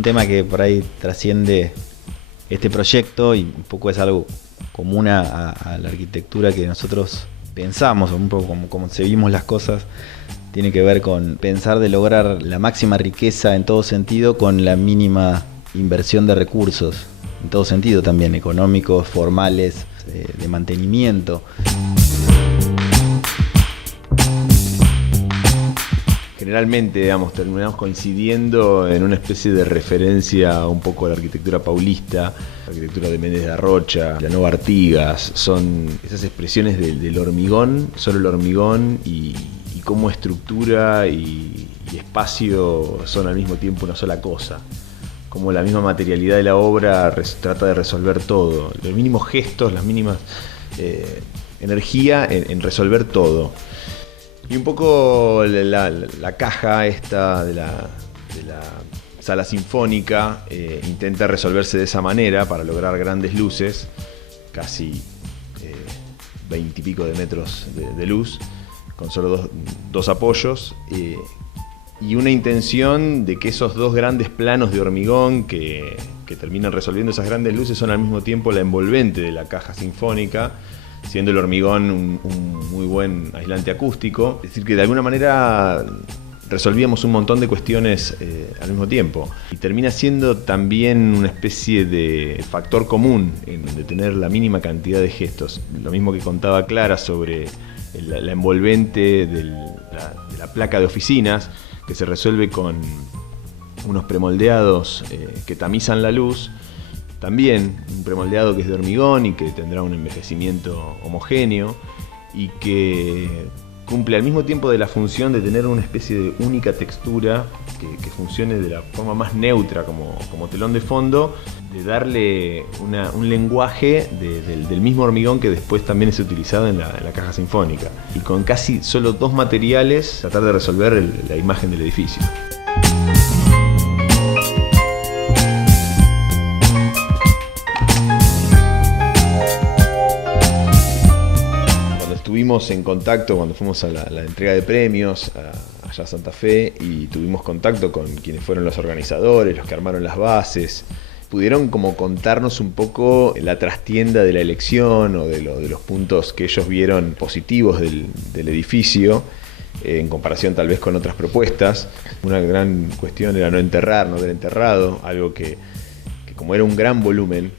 un tema que por ahí trasciende este proyecto y un poco es algo común a la arquitectura que nosotros pensamos, un poco como concebimos las cosas. Tiene que ver con pensar de lograr la máxima riqueza en todo sentido con la mínima inversión de recursos, en todo sentido también, económicos, formales, de mantenimiento. Generalmente, digamos, terminamos coincidiendo en una especie de referencia un poco a la arquitectura paulista, la arquitectura de Méndez de Rocha, la Nova Artigas. Son esas expresiones del hormigón, solo el hormigón y cómo estructura y espacio son al mismo tiempo una sola cosa. Como la misma materialidad de la obra trata de resolver todo. Los mínimos gestos, las mínimas energía en resolver todo. Y un poco la caja esta de la sala sinfónica intenta resolverse de esa manera para lograr grandes luces, casi 20 y pico de metros de luz, con solo dos apoyos, y una intención de que esos dos grandes planos de hormigón que terminan resolviendo esas grandes luces son al mismo tiempo la envolvente de la caja sinfónica, siendo el hormigón un muy buen aislante acústico. Es decir, que de alguna manera resolvíamos un montón de cuestiones al mismo tiempo. Y termina siendo también una especie de factor común de tener la mínima cantidad de gestos. Lo mismo que contaba Clara sobre la envolvente de la placa de oficinas, que se resuelve con unos premoldeados que tamizan la luz. También un premoldeado que es de hormigón y que tendrá un envejecimiento homogéneo y que cumple al mismo tiempo de la función de tener una especie de única textura que funcione de la forma más neutra como telón de fondo, de darle un lenguaje del mismo hormigón que después también es utilizado en la caja sinfónica. Y con casi solo dos materiales tratar de resolver la imagen del edificio. Estuvimos en contacto cuando fuimos a la entrega de premios allá a Santa Fe y tuvimos contacto con quienes fueron los organizadores, los que armaron las bases. Pudieron como contarnos un poco la trastienda de la elección o de los puntos que ellos vieron positivos del edificio en comparación tal vez con otras propuestas. Una gran cuestión era no haber enterrado, algo que como era un gran volumen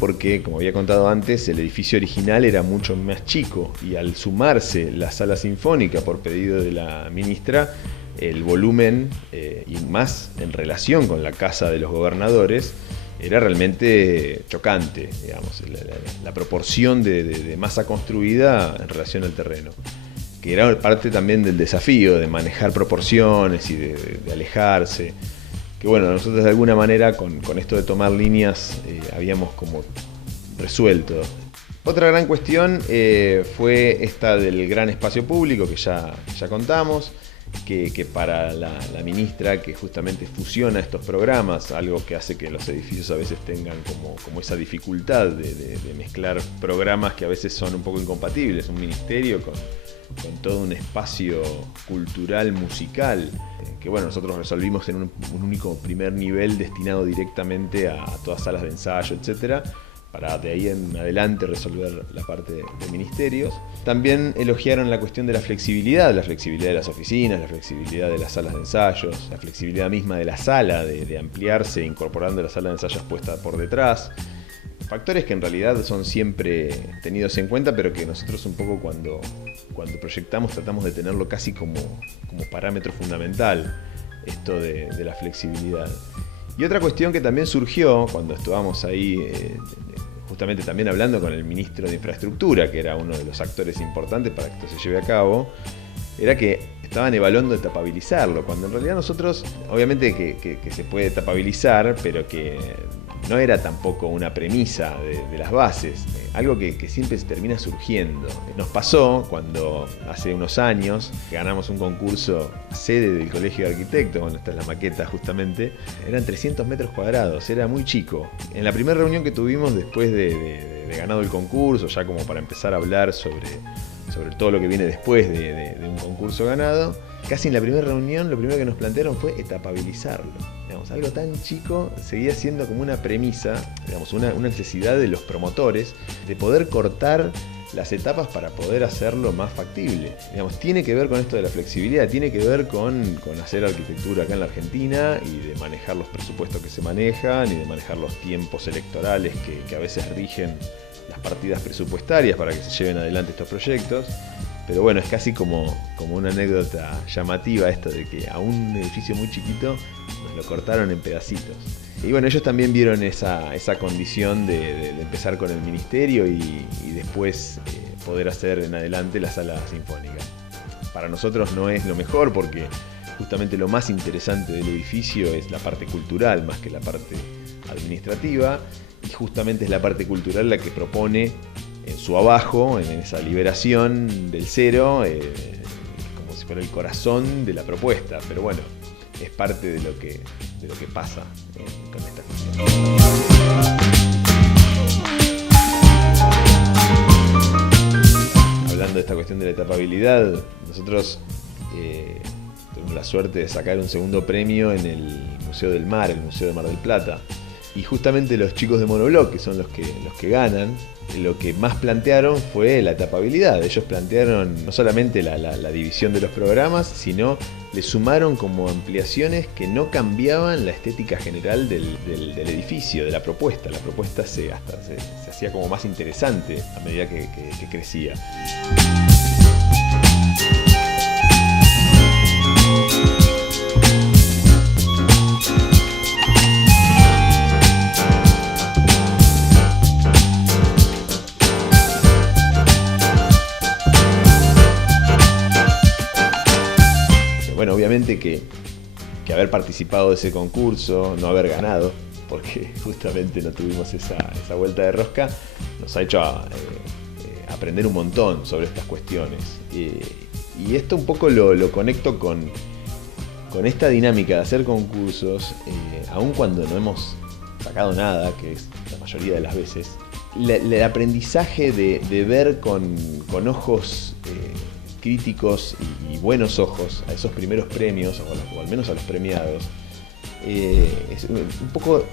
porque, como había contado antes, el edificio original era mucho más chico y al sumarse la sala sinfónica por pedido de la ministra, el volumen, y más en relación con la casa de los gobernadores, era realmente chocante, digamos, la proporción de masa construida en relación al terreno, que era parte también del desafío de manejar proporciones y de alejarse. Que bueno, nosotros de alguna manera con esto de tomar líneas habíamos como resuelto. Otra gran cuestión fue esta del gran espacio público que ya contamos, que para la ministra, que justamente fusiona estos programas, algo que hace que los edificios a veces tengan como esa dificultad de mezclar programas que a veces son un poco incompatibles, un ministerio con todo un espacio cultural, musical, que bueno, nosotros resolvimos en un único primer nivel destinado directamente a todas salas de ensayo, etcétera, para de ahí en adelante resolver la parte de ministerios. También elogiaron la cuestión de la flexibilidad de las oficinas, la flexibilidad de las salas de ensayos, la flexibilidad misma de la sala, de ampliarse incorporando la sala de ensayos puesta por detrás. Factores que en realidad son siempre tenidos en cuenta, pero que nosotros un poco cuando proyectamos tratamos de tenerlo casi como parámetro fundamental, esto de la flexibilidad. Y otra cuestión que también surgió cuando estábamos ahí, justamente también hablando con el ministro de Infraestructura, que era uno de los actores importantes para que esto se lleve a cabo, era que estaban evaluando de tapabilizarlo, cuando en realidad nosotros, obviamente que se puede tapabilizar, pero que no era tampoco una premisa de las bases, algo que siempre se termina surgiendo. Nos pasó cuando hace unos años ganamos un concurso sede del Colegio de Arquitectos, bueno, esta es la maqueta justamente, eran 300 metros cuadrados, era muy chico. En la primera reunión que tuvimos después de ganado el concurso, ya como para empezar a hablar sobre todo lo que viene después de un concurso ganado, casi en la primera reunión lo primero que nos plantearon fue etapabilizarlo. digamos, algo tan chico seguía siendo como una premisa, digamos, una necesidad de los promotores de poder cortar las etapas para poder hacerlo más factible. Digamos, tiene que ver con esto de la flexibilidad, tiene que ver con hacer arquitectura acá en la Argentina y de manejar los presupuestos que se manejan y de manejar los tiempos electorales que a veces rigen las partidas presupuestarias para que se lleven adelante estos proyectos. Pero bueno, es casi como una anécdota llamativa esto de que a un edificio muy chiquito nos lo cortaron en pedacitos. Y bueno, ellos también vieron esa condición de empezar con el ministerio y después poder hacer en adelante la sala sinfónica. Para nosotros no es lo mejor porque justamente lo más interesante del edificio es la parte cultural más que la parte administrativa, y justamente es la parte cultural la que propone en su abajo, en esa liberación del cero, como si fuera el corazón de la propuesta. Pero bueno, es parte de lo que pasa con esta cuestión. Hablando de esta cuestión de la etapabilidad, nosotros tuvimos la suerte de sacar un segundo premio en el Museo del Mar, el Museo de Mar del Plata. Y justamente los chicos de Monobloc, que son los que ganan, lo que más plantearon fue la etapabilidad. Ellos plantearon no solamente la división de los programas, sino le sumaron como ampliaciones que no cambiaban la estética general del edificio, de la propuesta. La propuesta se hacía como más interesante a medida que crecía. Bueno, obviamente que haber participado de ese concurso, no haber ganado, porque justamente no tuvimos esa vuelta de rosca, nos ha hecho aprender un montón sobre estas cuestiones. Y esto un poco lo conecto con esta dinámica de hacer concursos, aun cuando no hemos sacado nada, que es la mayoría de las veces. El aprendizaje de ver con ojos críticos y buenos ojos a esos primeros premios, o al menos a los premiados, es un poco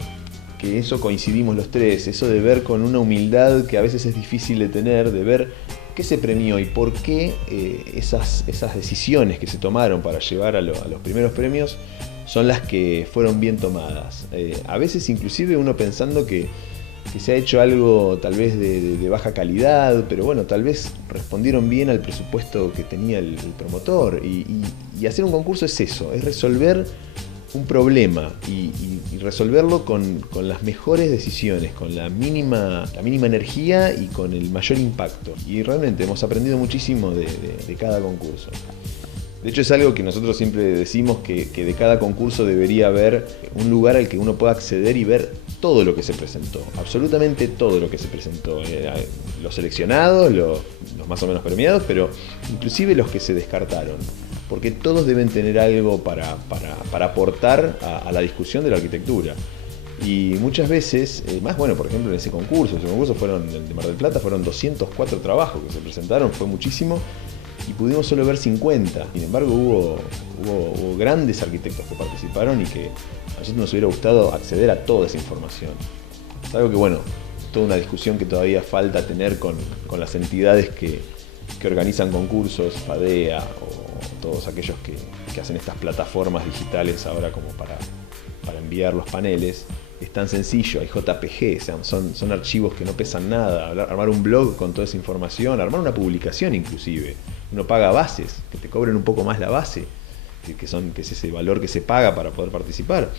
que eso coincidimos los tres, eso de ver con una humildad que a veces es difícil de tener, de ver qué se premió y por qué esas decisiones que se tomaron para llevar a los primeros premios son las que fueron bien tomadas. A veces inclusive uno pensando que se ha hecho algo tal vez de baja calidad, pero bueno, tal vez respondieron bien al presupuesto que tenía el promotor. Y hacer un concurso es eso, es resolver un problema y resolverlo con las mejores decisiones, con la mínima energía y con el mayor impacto. Y realmente hemos aprendido muchísimo de cada concurso. De hecho, es algo que nosotros siempre decimos que de cada concurso debería haber un lugar al que uno pueda acceder y ver todo lo que se presentó, absolutamente todo lo que se presentó, los seleccionados, los más o menos premiados, pero inclusive los que se descartaron, porque todos deben tener algo para aportar a la discusión de la arquitectura. Y muchas veces, más bueno, por ejemplo en ese concurso fueron, el de Mar del Plata, fueron 204 trabajos que se presentaron, fue muchísimo, y pudimos solo ver 50. Sin embargo, hubo grandes arquitectos que participaron y que a nosotros nos hubiera gustado acceder a toda esa información. Es algo que, bueno, es toda una discusión que todavía falta tener con las entidades que organizan concursos, FADEA o todos aquellos que hacen estas plataformas digitales ahora como para enviar los paneles. Es tan sencillo, hay JPG, o sea, son archivos que no pesan nada, armar un blog con toda esa información, armar una publicación inclusive. Uno paga bases, que te cobren un poco más la base, que es ese valor que se paga para poder participar,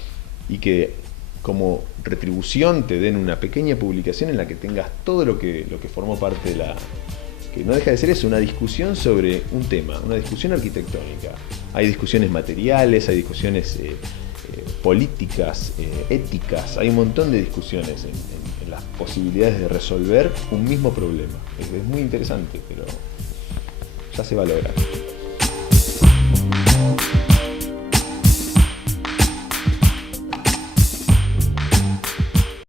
y que como retribución te den una pequeña publicación en la que tengas todo lo que formó parte de que no deja de ser eso, una discusión sobre un tema, una discusión arquitectónica. Hay discusiones materiales, hay discusiones políticas, éticas, hay un montón de discusiones en las posibilidades de resolver un mismo problema. Es muy interesante, pero ya se va a lograr.